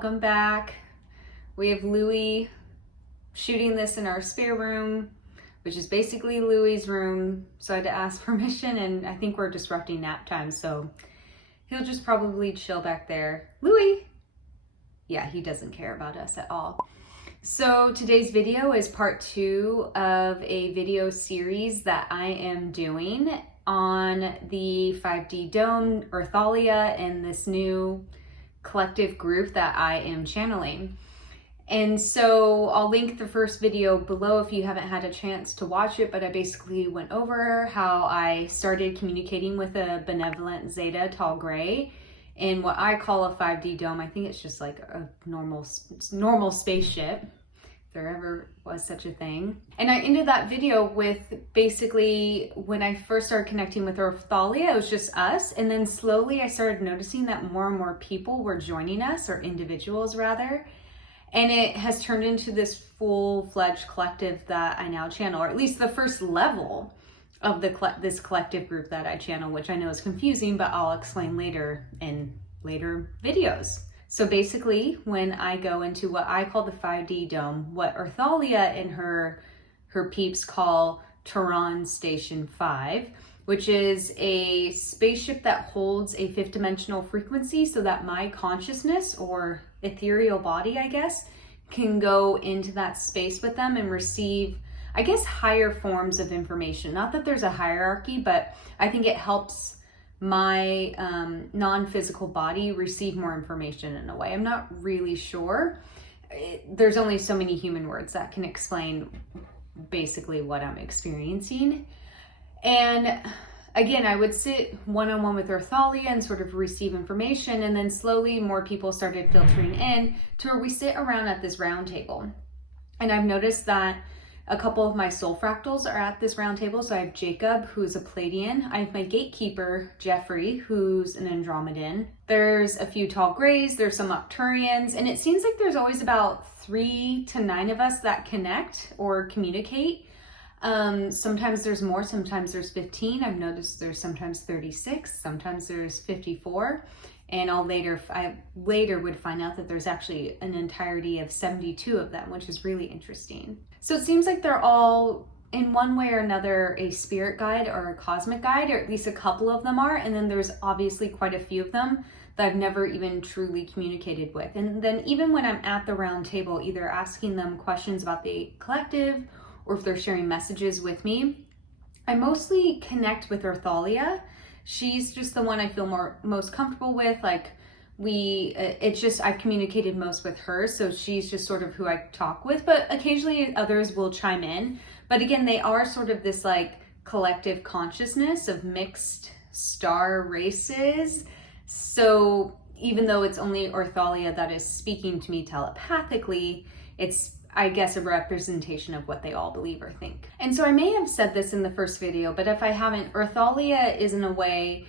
welcome back. We have Louie shooting this in our spare room, which is basically Louie's room. So I had to ask permission, and I think we're disrupting nap time, so he'll just probably chill back there. Louie! Yeah, he doesn't care about us at all. So today's video is part 2 of a video series that I am doing on the 5D dome, Urthalia, and this new collective group that I am channeling. And so I'll link the first video below if you haven't had a chance to watch it, but I basically went over how I started communicating with a benevolent Zeta tall gray in what I call a 5D dome. I think it's just like a normal spaceship, if there ever was such a thing. And I ended that video with basically when I first started connecting with Urthalia, it was just us. And then slowly I started noticing that more and more people were joining us, or individuals rather. And it has turned into this full-fledged collective that I now channel, or at least the first level of this collective group that I channel, which I know is confusing, but I'll explain later in later videos. So basically, when I go into what I call the 5D dome, what Urthalia and her peeps call Terran Station 5, which is a spaceship that holds a 5th dimensional frequency so that my consciousness, or ethereal body, I guess, can go into that space with them and receive, I guess, higher forms of information. Not that there's a hierarchy, but I think it helps my non-physical body receive more information in a way. I'm not really sure. There's only so many human words that can explain basically what I'm experiencing. And again, I would sit one-on-one with Urthalia and sort of receive information, and then slowly more people started filtering in to where we sit around at this round table. And I've noticed that a couple of my soul fractals are at this round table. So I have Jacob, who's a Palladian. I have my gatekeeper, Jeffrey, who's an Andromedan. There's a few tall grays, there's some Arcturians, and it seems like there's always about 3 to 9 of us that connect or communicate. Sometimes there's more, sometimes there's 15. I've noticed there's sometimes 36, sometimes there's 54. And I later would find out that there's actually an entirety of 72 of them, which is really interesting. So it seems like they're all, in one way or another, a spirit guide or a cosmic guide, or at least a couple of them are. And then there's obviously quite a few of them that I've never even truly communicated with. And then even when I'm at the round table, either asking them questions about the collective, or if they're sharing messages with me, I mostly connect with Urthalia. She's just the one I feel most comfortable with. Like I've communicated most with her, so she's just sort of who I talk with, but occasionally others will chime in. But again, they are sort of this like collective consciousness of mixed star races. So even though it's only Urthalia that is speaking to me telepathically, it's, I guess, a representation of what they all believe or think. And so I may have said this in the first video, but if I haven't, Urthalia is in a way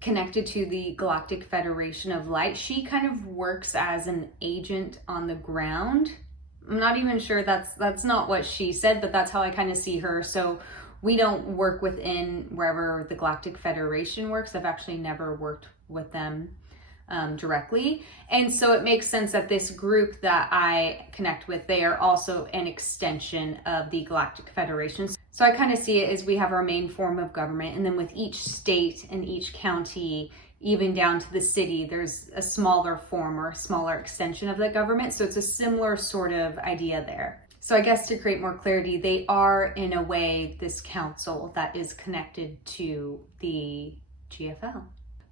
connected to the Galactic Federation of Light. She kind of works as an agent on the ground. I'm not even sure that's not what she said, but that's how I kind of see her. So we don't work within wherever the Galactic Federation works. I've actually never worked with them directly. And so it makes sense that this group that I connect with, they are also an extension of the Galactic Federation. So I kind of see it as we have our main form of government, and then with each state and each county, even down to the city, there's a smaller form or a smaller extension of the government. So it's a similar sort of idea there. So I guess to create more clarity, they are in a way this council that is connected to the GFL.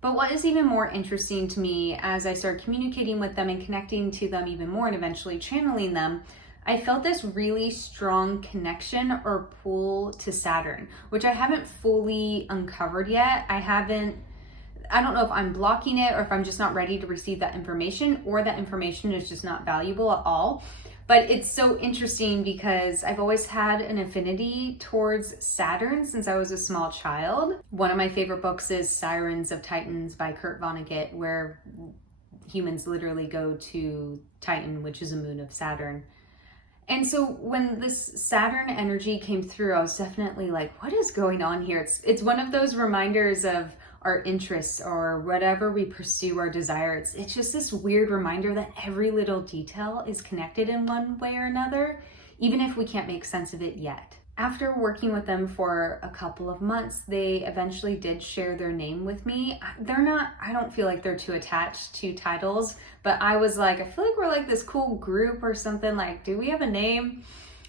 But what is even more interesting to me as I started communicating with them and connecting to them even more and eventually channeling them, I felt this really strong connection or pull to Saturn, which I haven't fully uncovered yet. I don't know if I'm blocking it or if I'm just not ready to receive that information, or that information is just not valuable at all. But it's so interesting because I've always had an affinity towards Saturn since I was a small child. One of my favorite books is Sirens of Titans by Kurt Vonnegut, where humans literally go to Titan, which is a moon of Saturn. And so when this Saturn energy came through, I was definitely like, what is going on here? It's one of those reminders of our interests or whatever we pursue or desire. It's just this weird reminder that every little detail is connected in one way or another, even if we can't make sense of it yet. After working with them for a couple of months, they eventually did share their name with me. I don't feel like they're too attached to titles, but I was like, I feel like we're like this cool group or something. Like, do we have a name?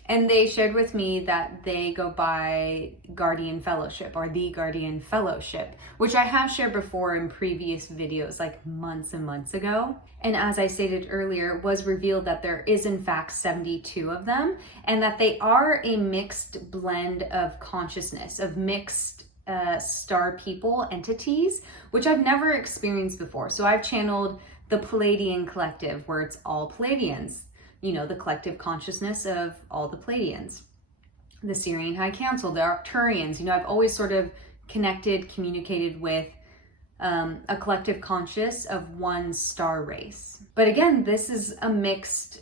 And they shared with me that they go by Guardian Fellowship or the Guardian Fellowship, which I have shared before in previous videos, like months and months ago. And as I stated earlier, it was revealed that there is in fact 72 of them, and that they are a mixed blend of consciousness, of mixed star people entities, which I've never experienced before. So I've channeled the Palladian Collective, where it's all Palladians. You know, the collective consciousness of all the Palladians, the Syrian High Council, the Arcturians. You know, I've always sort of communicated with a collective conscious of one star race. But again, this is a mixed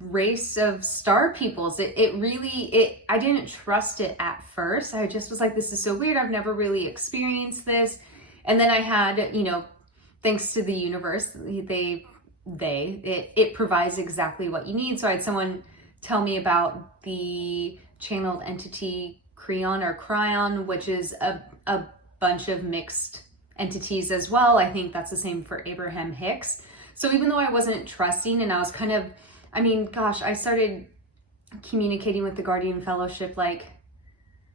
race of star peoples. I didn't trust it at first. I just was like, this is so weird. I've never really experienced this. And then I had, you know, thanks to the universe, it provides exactly what you need. So I had someone tell me about the channeled entity Cryon, which is a bunch of mixed entities as well. I think that's the same for Abraham Hicks. So even though I wasn't trusting, and I was kind of, I started communicating with the Guardian Fellowship like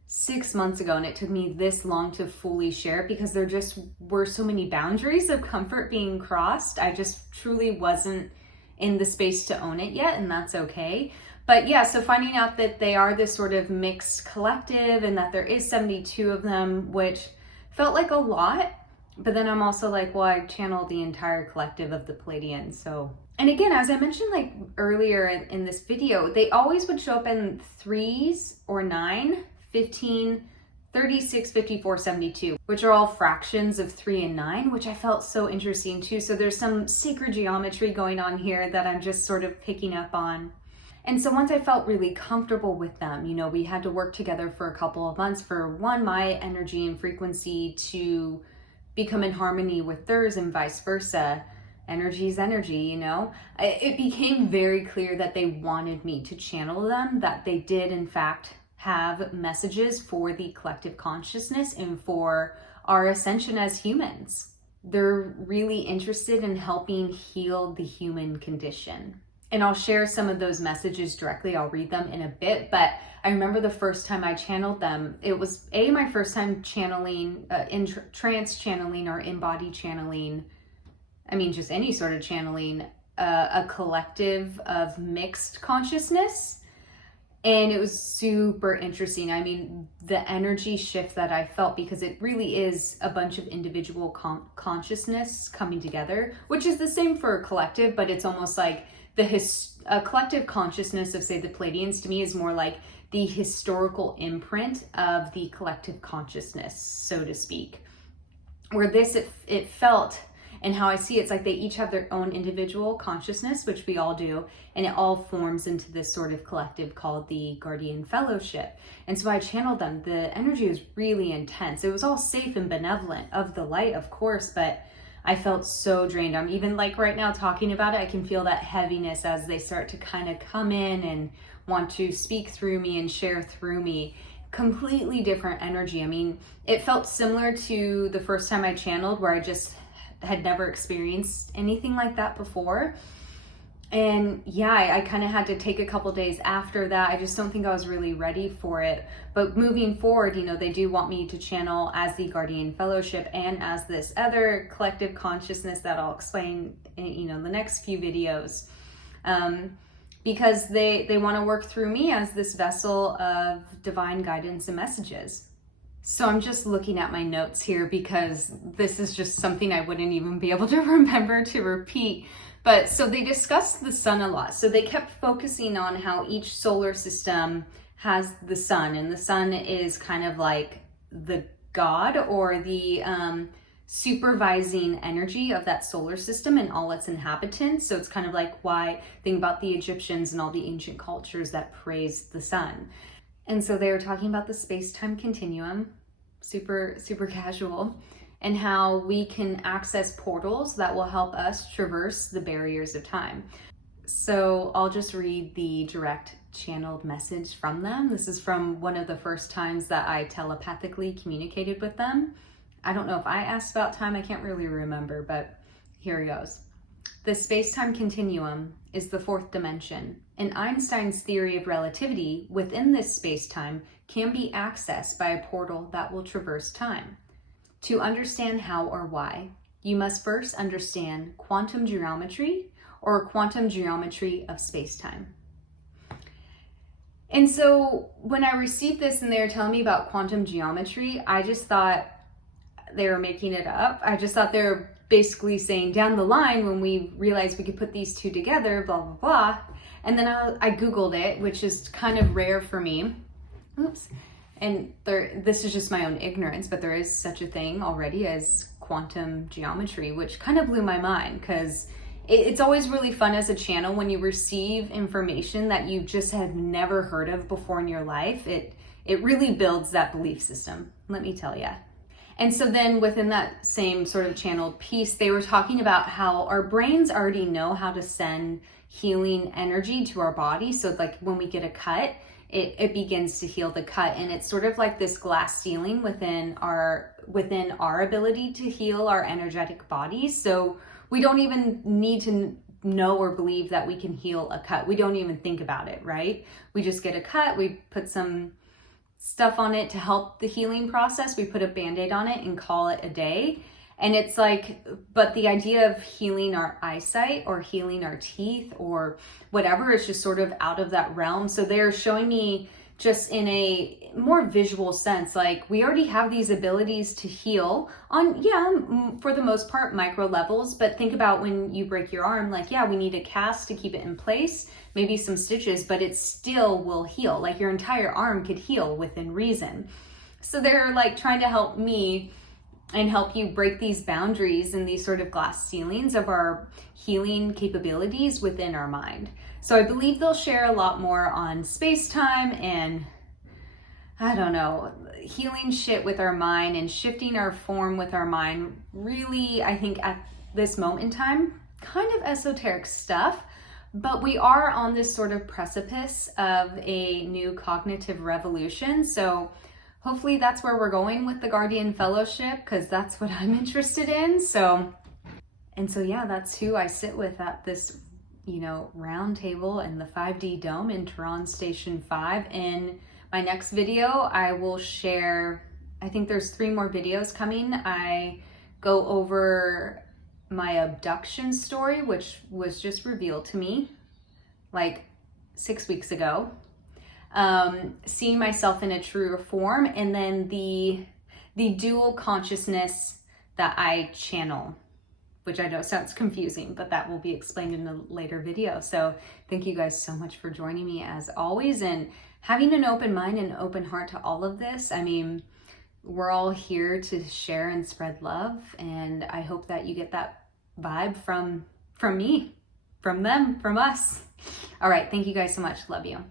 6 months ago, and it took me this long to fully share it because there just were so many boundaries of comfort being crossed. I just truly wasn't in the space to own it yet, and that's okay. But yeah, so finding out that they are this sort of mixed collective and that there is 72 of them, which felt like a lot, but then I'm also like, well, I channeled the entire collective of the Palladians. So, and again, as I mentioned like earlier in this video, they always would show up in 3s or 9, 15, 36, 54, 72, which are all fractions of 3 and 9, which I felt so interesting too. So there's some sacred geometry going on here that I'm just sort of picking up on. And so once I felt really comfortable with them, you know, we had to work together for a couple of months for my energy and frequency to become in harmony with theirs and vice versa. Energy is energy, you know. It became very clear that they wanted me to channel them, that they did in fact have messages for the collective consciousness and for our ascension as humans. They're really interested in helping heal the human condition. And I'll share some of those messages directly. I'll read them in a bit, but I remember the first time I channeled them, it was my first time channeling, in trance channeling or in-body channeling. Just any sort of channeling, a collective of mixed consciousness. And it was super interesting. The energy shift that I felt, because it really is a bunch of individual consciousness coming together, which is the same for a collective, but it's almost like a collective consciousness of, say, the Palladians to me is more like the historical imprint of the collective consciousness, so to speak. Where this, it felt, and how I see it's like they each have their own individual consciousness, which we all do, and it all forms into this sort of collective called the Guardian Fellowship. And so I channeled them. The energy was really intense. It was all safe and benevolent of the light, of course, but I felt so drained. I'm even like right now talking about it, I can feel that heaviness as they start to kind of come in and want to speak through me and share through me. Completely different energy. It felt similar to the first time I channeled, where I just had never experienced anything like that before. And yeah, I kind of had to take a couple days after that. I just don't think I was really ready for it. But moving forward, they do want me to channel as the Guardian Fellowship and as this other collective consciousness that I'll explain in, the next few videos. Because they want to work through me as this vessel of divine guidance and messages. So I'm just looking at my notes here because this is just something I wouldn't even be able to remember to repeat. But so they discussed the sun a lot. So they kept focusing on how each solar system has the sun, and the sun is kind of like the god or the supervising energy of that solar system and all its inhabitants. So it's kind of like why think about the Egyptians and all the ancient cultures that praised the sun. And so they were talking about the space-time continuum, super casual. and how we can access portals that will help us traverse the barriers of time. So I'll just read the direct channeled message from them. This is from one of the first times that I telepathically communicated with them. I don't know if I asked about time, I can't really remember, but here it goes. The space-time continuum is the fourth dimension, and Einstein's theory of relativity within this space-time can be accessed by a portal that will traverse time. To understand how or why, you must first understand quantum geometry, or quantum geometry of space-time. And so when I received this and they were telling me about quantum geometry, I just thought they were making it up. I just thought they were basically saying down the line when we realized we could put these two together, blah, blah, blah. And then I Googled it, which is kind of rare for me. Oops. And this is just my own ignorance, but there is such a thing already as quantum geometry, which kind of blew my mind because it's always really fun as a channel when you receive information that you just had never heard of before in your life. It really builds that belief system, let me tell you. And so then within that same sort of channeled piece, they were talking about how our brains already know how to send healing energy to our body. So like when we get a cut, it begins to heal the cut. And it's sort of like this glass ceiling within our ability to heal our energetic bodies. So we don't even need to know or believe that we can heal a cut. We don't even think about it, right? We just get a cut, we put some stuff on it to help the healing process. We put a Band-Aid on it and call it a day. And it's like, but the idea of healing our eyesight or healing our teeth or whatever is just sort of out of that realm. So they're showing me just in a more visual sense, like we already have these abilities to heal on, for the most part, micro levels. But think about when you break your arm, like, we need a cast to keep it in place, maybe some stitches, but it still will heal. Like your entire arm could heal within reason. So they're like trying to help me and help you break these boundaries and these sort of glass ceilings of our healing capabilities within our mind. So I believe they'll share a lot more on space-time and, I don't know, healing shit with our mind and shifting our form with our mind. Really, I think at this moment in time, kind of esoteric stuff, but we are on this sort of precipice of a new cognitive revolution. So hopefully that's where we're going with the Guardian Fellowship, because that's what I'm interested in. So that's who I sit with at this, round table in the 5D dome in Terran Station 5. In my next video, I will share, I think there's 3 more videos coming. I go over my abduction story, which was just revealed to me like 6 weeks ago. Seeing myself in a truer form, and then the dual consciousness that I channel, which I know sounds confusing, but that will be explained in a later video. So thank you guys so much for joining me as always, and having an open mind and open heart to all of this. I mean, we're all here to share and spread love, and I hope that you get that vibe from me, from them, from us. All right, thank you guys so much. Love you.